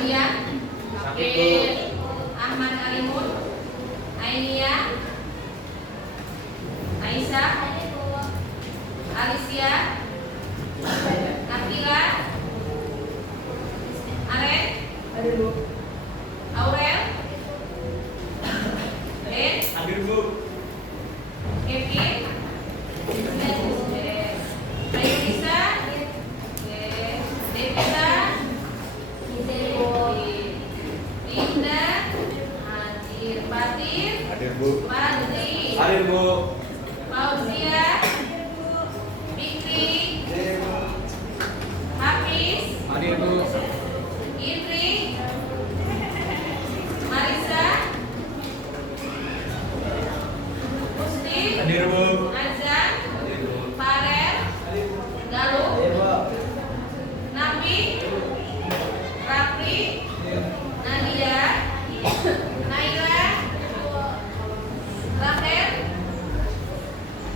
Ardian, Kapil Ahmad Alimun, Ainia, Aisyah, Alicia, Natila, Aren, Aurel, Ben, Kevin, Ayunisa, Devita, Linda, Hadir, Fatir, Fadli, Fauzia, Fikri, Hafiz, Indri, Marisa, Musti, Azan, Farel, Galuh, Nabi, Rafli, Nadia, Naila, Rahel,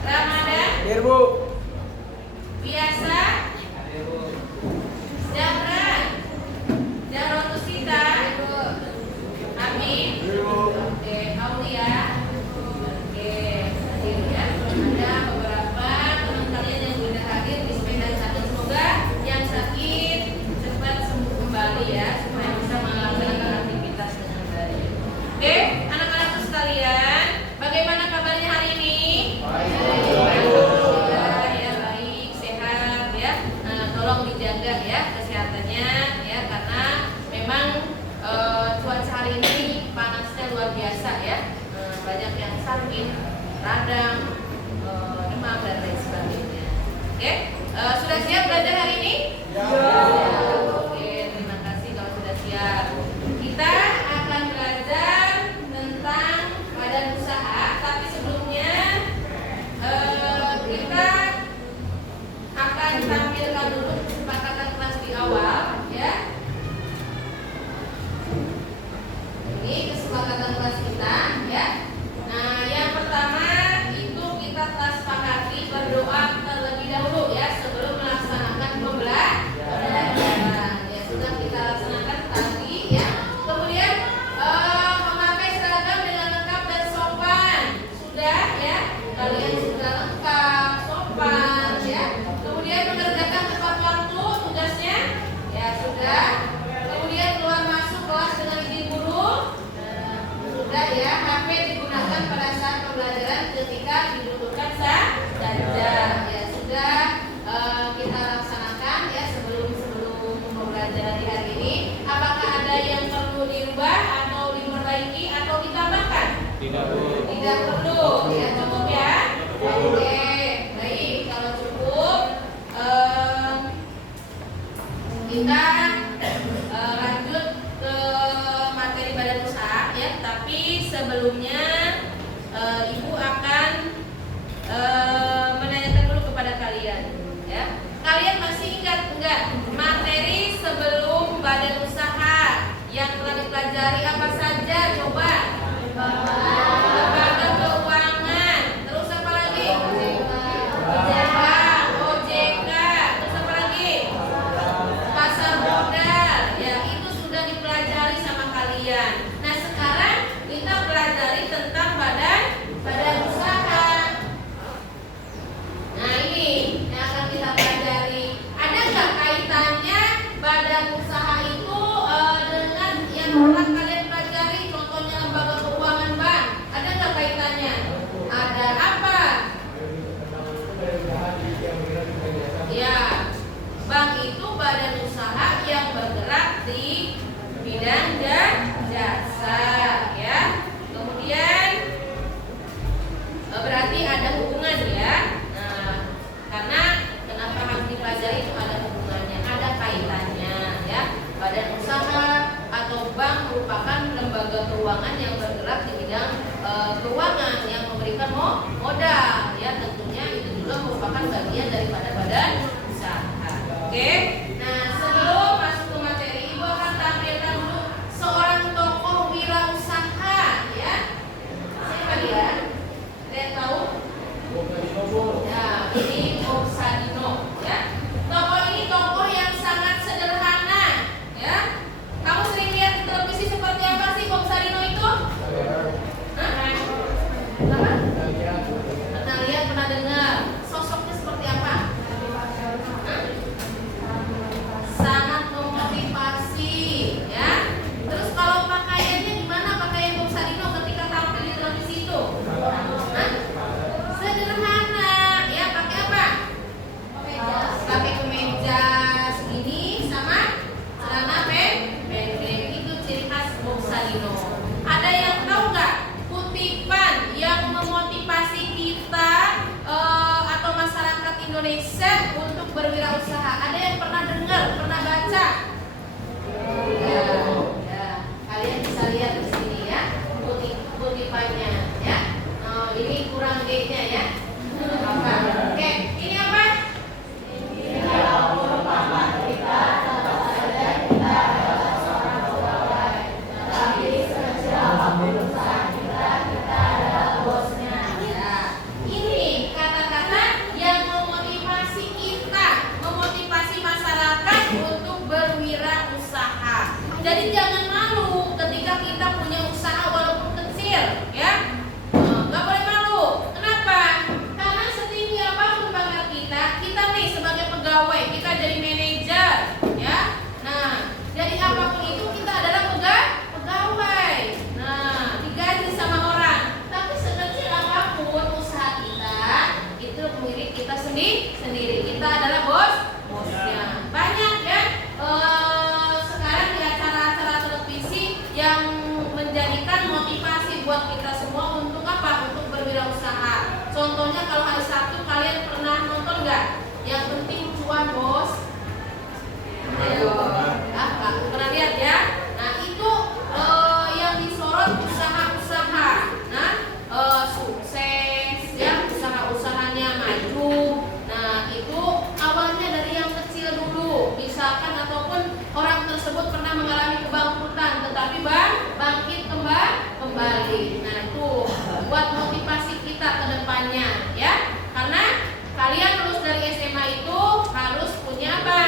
Ramadan, Biasa, Jamran, Jarotusita, Amin, oke, Aulia, oke, hadir ya. Ada beberapa teman kalian yang sudah hadir di sepeda satu. Semoga yang sakit cepat sembuh kembali ya, supaya bisa melaksanakan aktivitas dengan baik. Oke, anak-anakku sekalian, bagaimana kabarnya hari ini? Ya, baik, sehat ya. Tolong dijaga ya kesehatannya ya, karena memang cuaca hari ini panasnya luar biasa ya. Banyak yang sakit, radang, demam dan lain sebagainya. Oke, sudah siap belajar hari ini? Oke, terima kasih kalau sudah siap. Kita akan belajar tentang badan usaha, tapi sebelumnya kita akan tampilkan dulu kesepakatan kelas di awal ya. Ini kesepakatan kelas kita ya. Nah, yang pertama itu kita telah sepakati berdoa terlebih dahulu ya sebelum melaksanakan pembelajaran. Ya, sudah kita laksanakan tadi ya. Kemudian memakai seragam dengan lengkap dan sopan. Sudah ya. Kalian sudah lengkap, sopan ya. Kemudian mengerjakan tepat waktu tugasnya. Ya, sudah. Kemudian keluar masuk kelas dengan izin guru. Sudah ya. HP digunakan pada saat pembelajaran ketika dibutuhkan saja. Ya, sudah kita laksanakan ya sebelum pembelajaran di hari ini. Apakah ada yang perlu dirubah atau diperbaiki atau ditambahkan? Tidak perlu. Ya, cukup ya. Oke, baik. Kalau cukup, kita lanjut ke materi badan usaha ya. Tapi sebelumnya Ibu akan menanyakan dulu kepada kalian ya. Kalian masih ingat enggak materi sebelum badan usaha yang telah dipelajari apa saja? Coba. Lembaga keuangan, terus apa lagi? OJK, terus apa lagi? Pasar modal. Ya, itu sudah dipelajari sama kalian. Nah, sekarang kita pelajari tentang badan usaha. Nah, ini yang akan kita pelajari. Ada nggak kaitannya badan usaha itu dengan yang pernah kalian pelajari? Contohnya lembaga keuangan bank. Ada nggak kaitannya? Ada apa? Ya, bank itu badan usaha yang bergerak di bidang jasa ya. Kemudian berarti ada hubungan ya. Nah, karena kenapa harus dipelajari itu ada hubungannya, ada kaitannya ya. Badan usaha atau bank merupakan lembaga keuangan yang bergerak di bidang keuangan yang memberikan modal ya. Tentunya itu juga merupakan bagian daripada badan usaha. Oke. Nah, sebelum masuk ke materi, Ibu akan tampilkan dulu seorang tokoh wirausaha ya. Siapa dia? Ada yang tahu? Ya, ini Bob Sadino ya. Tokoh ini tokoh yang sangat sederhana ya. Kamu sering berwirausaha. Ada yang pernah dengar, pernah baca? Ya, ya. Kalian bisa lihat di sini ya, kutipannya ya. Ini kurang G-nya ya. Apa? Oke, ini apa? Jadi jangan malu ketika kita punya usaha walaupun kecil, ya. Nggak boleh malu. Kenapa? Karena setinggi apapun pangkat kita nih sebagai pegawai, kita jadi manajer, ya. Nah, jadi apapun itu kita adalah pegawai. Nah, digaji sama orang. Tapi sekecil apapun usaha kita, itu milik kita sendiri. Kita adalah bosnya. Banyak ya. Yang menjadikan motivasi buat kita semua untuk apa? Untuk berwirausaha. Contohnya kalau hari Sabtu kalian pernah nonton nggak? Yang penting cuan bos. Ayo, pernah lihat ya? Nah itu yang disorot usaha-usaha. Nah sukses ya, usaha-usahanya maju. Nah itu awalnya dari yang kecil dulu. Misalkan ataupun orang tersebut pernah mengalami kebangkrutan, tetapi bangkit kembali. Nah itu buat motivasi kita ke depannya ya. Karena kalian lulus dari SMA itu harus punya apa?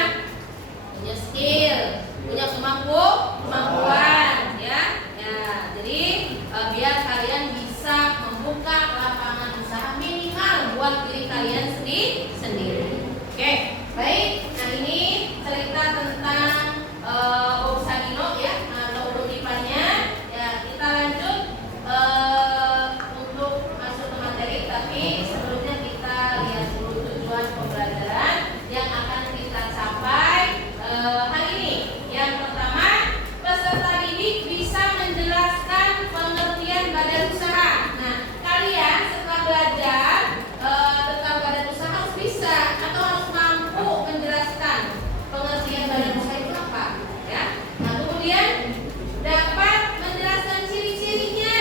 Punya skill, punya kemampuan ya. Jadi biar kalian bisa membuka lapangan usaha minimal buat diri kalian sendiri. Oke, baik. Nah ini cerita tentang Bob Sadino ya, kutipannya ya. Kita lanjut untuk masuk ke materi, tapi sebelumnya kita lihat dulu tujuan pembelajaran yang akan kita capai hari ini. Yang pertama, peserta didik bisa menjelaskan pengertian badan usaha. Nah, kalian setelah belajar tentang badan usaha harus bisa atau harus mampu menjelaskan pengertian badan usaha itu apa ya. Nah kemudian dapat menjelaskan ciri-cirinya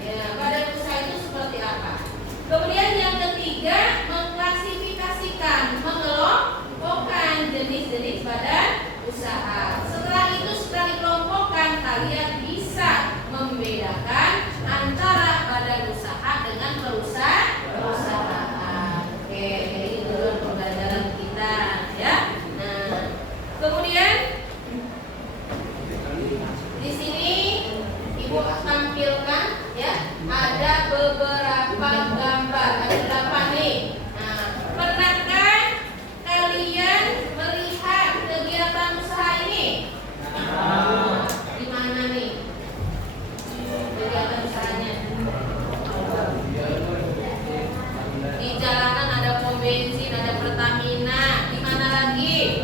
ya, badan usaha itu seperti apa. Kemudian yang ketiga, mengklasifikasikan, mengelompokkan jenis-jenis badan usaha. Setelah itu setelah dikelompokkan, kalian bisa membedakan antara badan usaha dengan perusahaan. Oke, ini tujuan pembelajaran kita ya. Kemudian di sini Ibu tampilkan ya, ada beberapa gambar, ada 8 nih. Nah, pernahkah kalian melihat kegiatan usaha ini? Di mana nih kegiatan usahanya? Di jalanan ada pom bensin, ada Pertamina. Di mana lagi?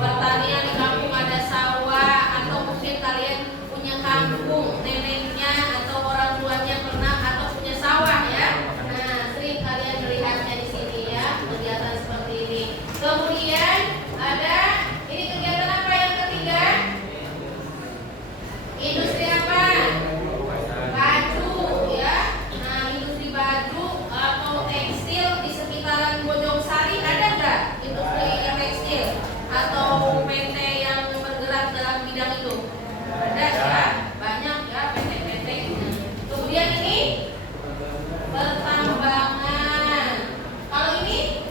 Pertanian, di kampung ada sawah, atau mungkin kalian punya kampung, neneknya atau orang tuanya pernah atau punya sawah ya. Nah, sering kalian melihatnya di sini ya, kegiatan seperti ini. Kemudian ada ini kegiatan apa yang ketiga? Industri apa? Baju ya. Nah, industri baju atau tekstil di sekitaran Bojong Sari ada nggak industri yang tekstil? Atau PT yang bergerak dalam bidang itu? Ada ya, banyak ya PT-PT. Kemudian ini pertambangan. Kalau ini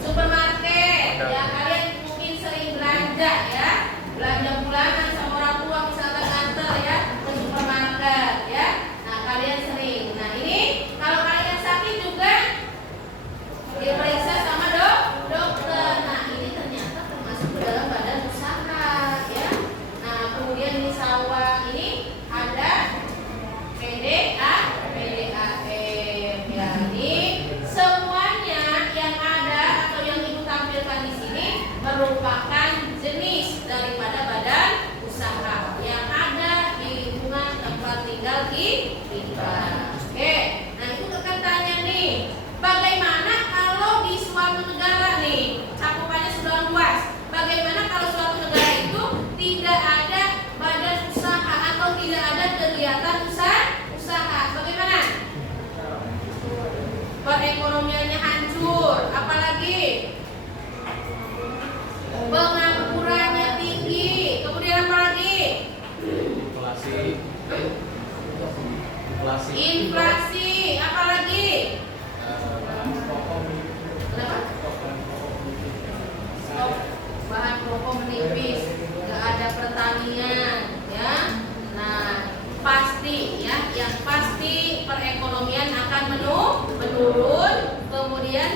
supermarket ya, kalian mungkin sering belanja ya, belanja bulanan sama orang tua misalkan antar ya ke supermarket ya. Nah kalian sering. Nah ini kalau kalian sakit juga diperiksa sama dokter. Nah ini ternyata termasuk ke dalam badan usaha ya. Nah kemudian di sawah ini ada PDAM ya. Ini semuanya yang ada atau yang Ibu tampilkan di sini merupakan jenis daripada badan usaha yang ada di lingkungan tempat tinggal kita. Oke, nah itu pertanyaannya. perekonomiannya hancur. Apalagi? Penganggurannya tinggi. Kemudian apa lagi? Inflasi. Apa lagi? Kenapa? Stok bahan pokok menipis, nggak ada pertanian, ya. Nah, pasti ya, yang pasti perekonomian akan menurun, kemudian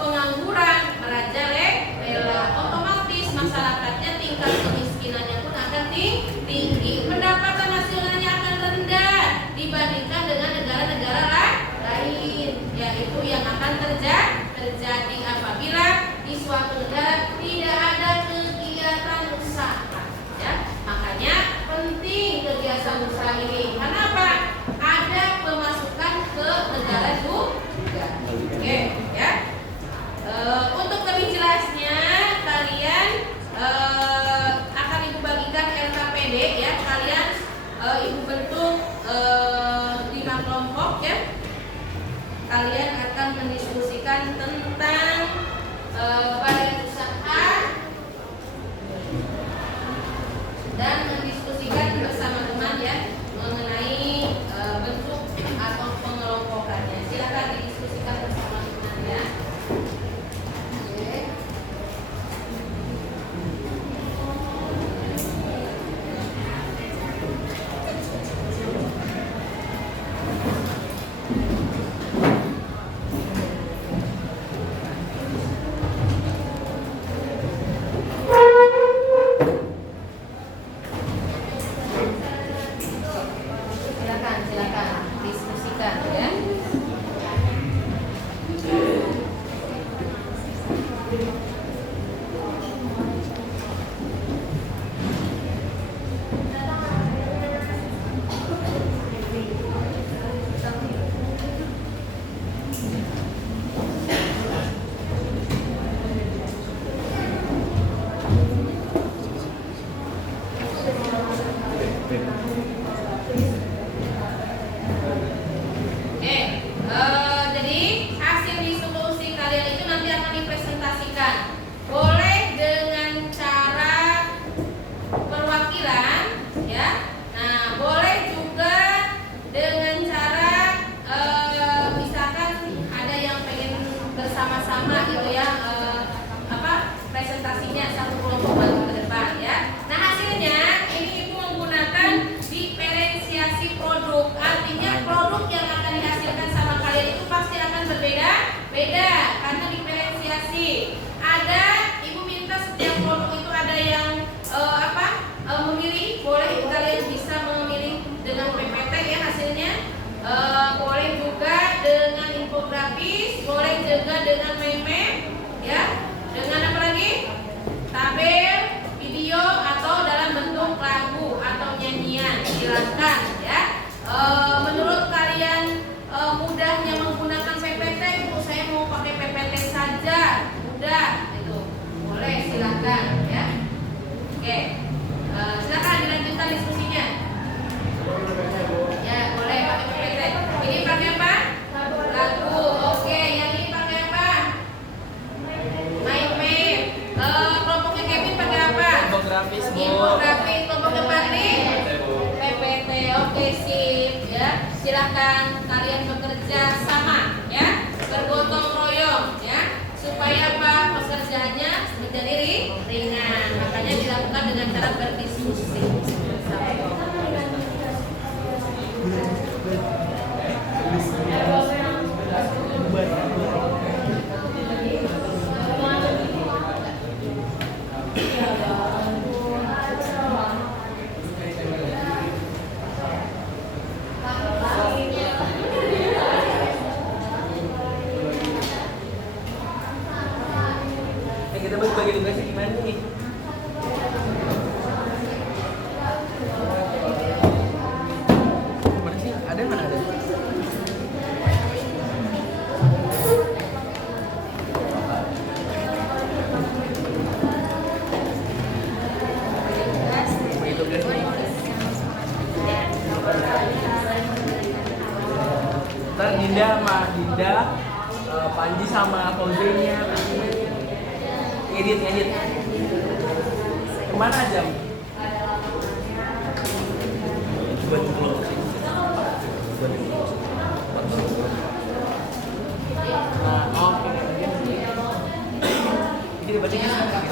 pengangguran merajalela, otomatis masyarakatnya tingkat kemiskinannya pun akan tinggi, pendapatan hasilnya akan rendah dibandingkan dengan negara-negara lain. Ya, itu yang akan terjadi apabila di suatu negara tidak ada kegiatan usaha. Ya, makanya penting kegiatan usaha ini. Kenapa? Ada pemasukan ke negara juga. Oke, ya. Untuk lebih jelasnya, kalian akan ibu bagikan LKPD ya. Kalian ibu bentuk 5 kelompok ya. Kalian akan mendiskusikan tentang badan usaha dan mendiskusikan bersama teman ya mengenai bentuk atau pengelompokannya. Silakan didiskusikan bersama teman ya. Silakan diskusikan ya. Jadi hasil diskusi kalian itu nanti akan dipresentasikan. Boleh dengan cara perwakilan, ya. Nah, boleh juga dengan cara misalkan ada yang pengen bersama-sama gitu ya, presentasinya satu kelompok baru ke depan ya. Nah, hasilnya ini ibu menggunakan diferensiasi produk. Artinya produk yang akan dihasilkan sama kalian itu pasti akan berbeda-beda karena diferensiasi. Ada ibu minta setiap produk itu ada yang memilih, boleh kalian bisa memilih dengan PPT ya hasilnya. Boleh juga dengan infografis, boleh juga dengan meme ya. Dengan apa lagi? Tabel, video atau dalam bentuk lagu atau nyanyian. Silakan ya. Menurut kalian mudahnya menggunakan PPT, ibu saya mau pakai PPT saja, mudah itu. Boleh silakan ya. Oke. Silakan dilanjutkan diskusinya. Ya, boleh pakai PPT. Ini pakai apa? Lagu. Oke, yang ini pakai apa? Meme. Kelompoknya Kevin pakai apa? Infografis, Bu. Infografis. Kelompoknya Patri? PPT. Oke, sip ya. Silakan kalian bekerja sama ya, bergotong royong ya, supaya apa? Pekerjaannya menjadi ringan. Makanya dilakukan dengan cara berdiskusi. Kita bagi tugasnya gimana nih? Mana sih? Ada mana ada? Bagi tugas nih. Ntar Dinda sama Dinda Panji sama Fauzenya. Ngedit. Kemana jam? Coba dulu sih. Nah, oke. Ini dibacain sekarang.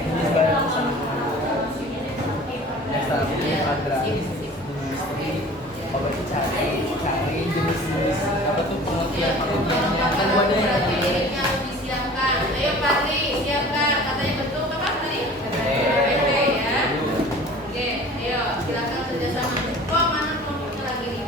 Ini sebarang sama. Ini Andra. Kalau cari jenis apa tuh pengertian kan gua ada yang Liriknya harus disiapkan. Ayo Fadli, siapkan. Katanya betul apa tadi? PP ya. Oke, ayo silakan kerjasama. Kok mana kelompoknya lagi nih?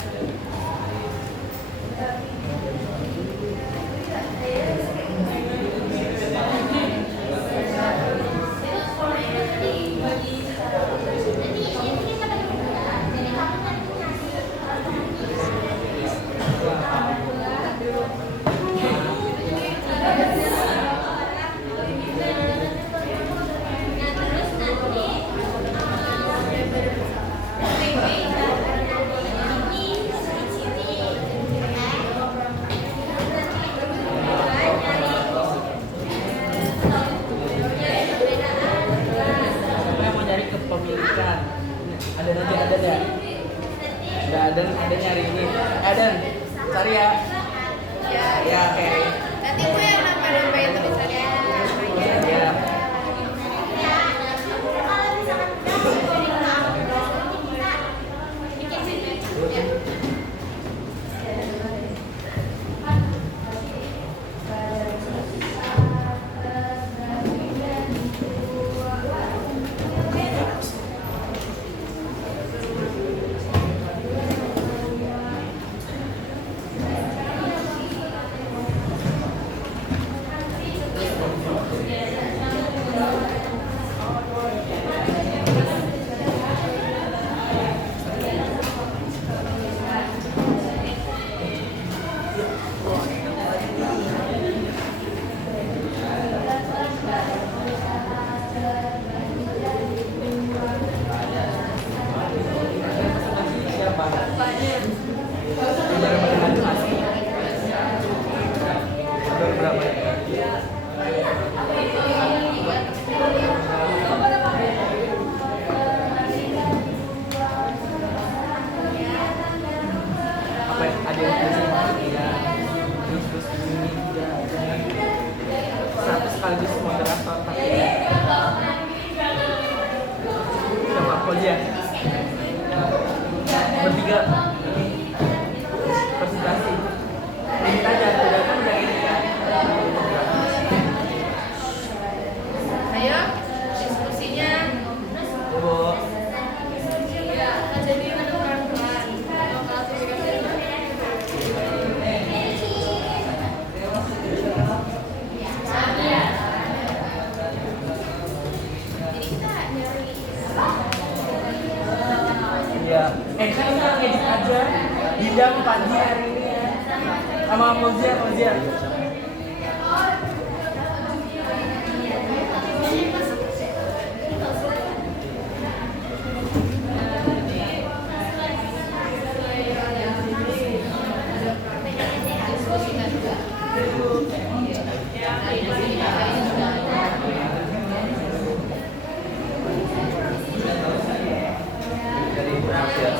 Saya mau nyari kepemilikan. Ada nanti ada dah. Udah ada nyari ini. Ada cari ya. Ya oke. Nanti gue yang nambah-nambahin tulisannya. Ya. Siapa? Yang makan nasi. Berapa? Apa ada yang kasih ya? Terus ini juga 100 sekaligus moderator tapi sama aja bertiga presentasi ini aja udah kan udah ini kan Ayo, diskusinya. Bu Ya, jadi pelan-pelan. Jadi kita nyari ya kan kita ngedit aja bidang pagi hari ini ya sama Fauzia dari Indonesia.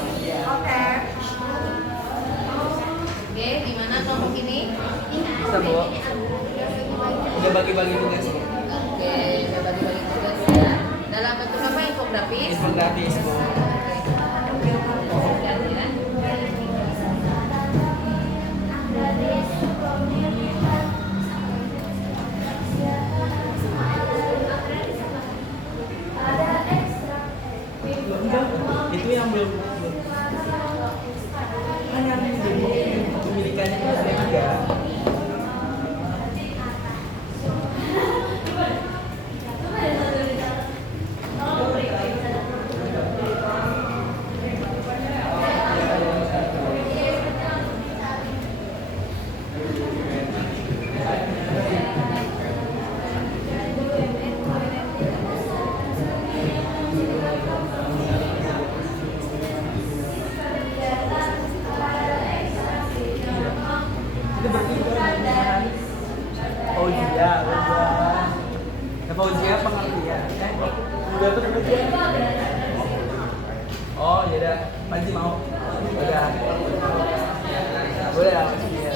Oke, gimana kelompok ini? Bisa Bu udah bagi-bagi tugas Oke, udah bagi-bagi tugas ya. Dalam bentuk apa? Infografis? infografis Bu Kan ya. itu yang belum kan yang jadi pemilikannya itu ada 3. Itu bertiga. Fauzia, udah. Ya Fauzia pengertian. Udah tuh pengertian. Oh, ya udah. Panji mau. Udah. Boleh ya, Fauzia.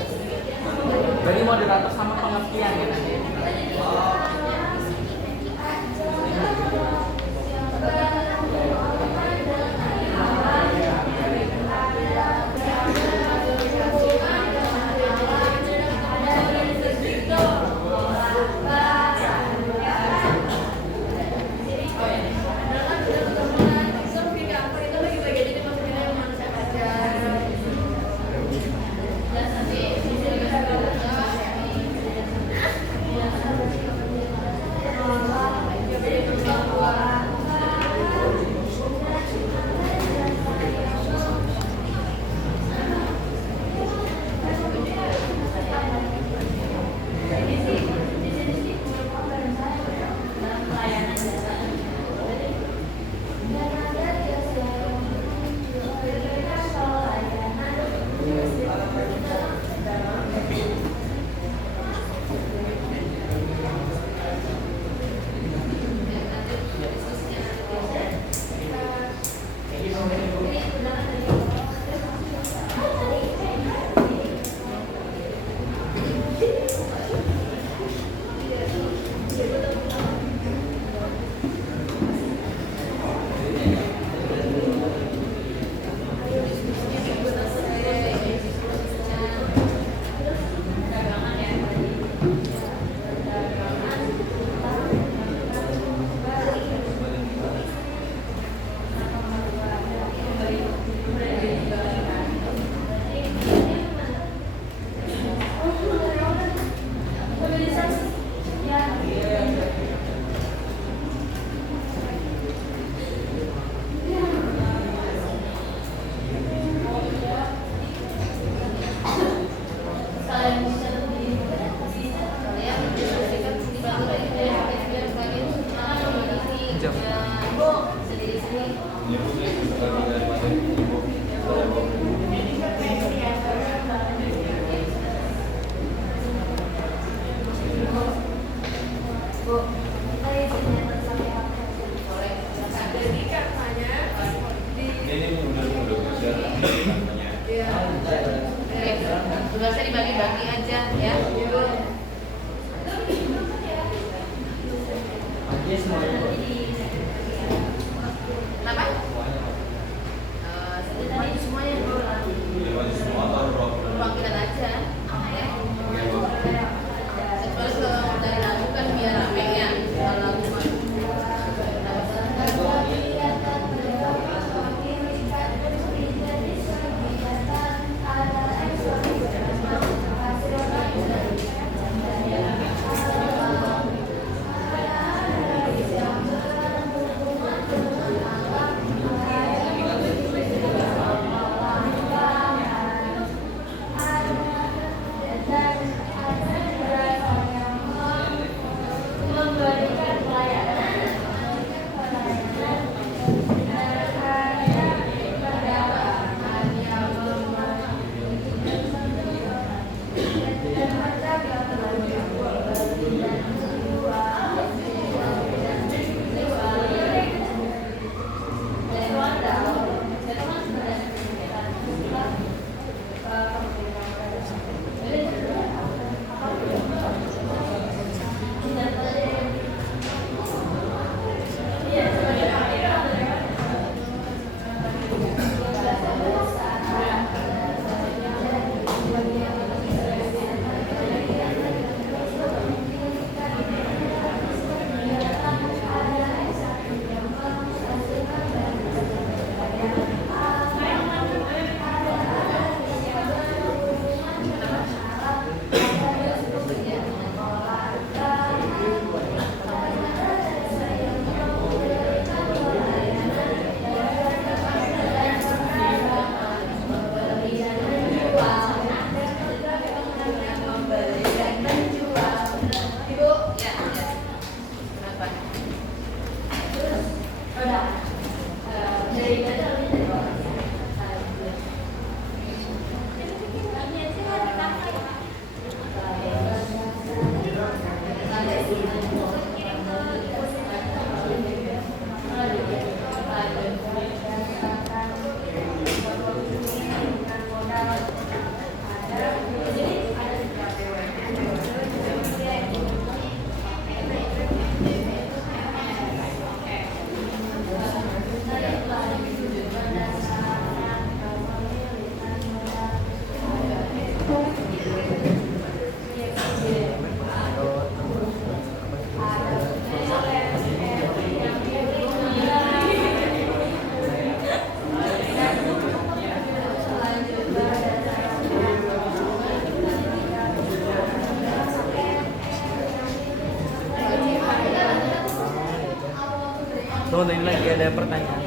Berarti moderator sama pengertian ya nanti. Tugasnya dibagi-bagi aja ya. Kenapa? Semuanya perwakilan aja. Kecuali kalau dari lagu kan biar rame ya. Kalau lagu foto ini lagi ada pertanyaan.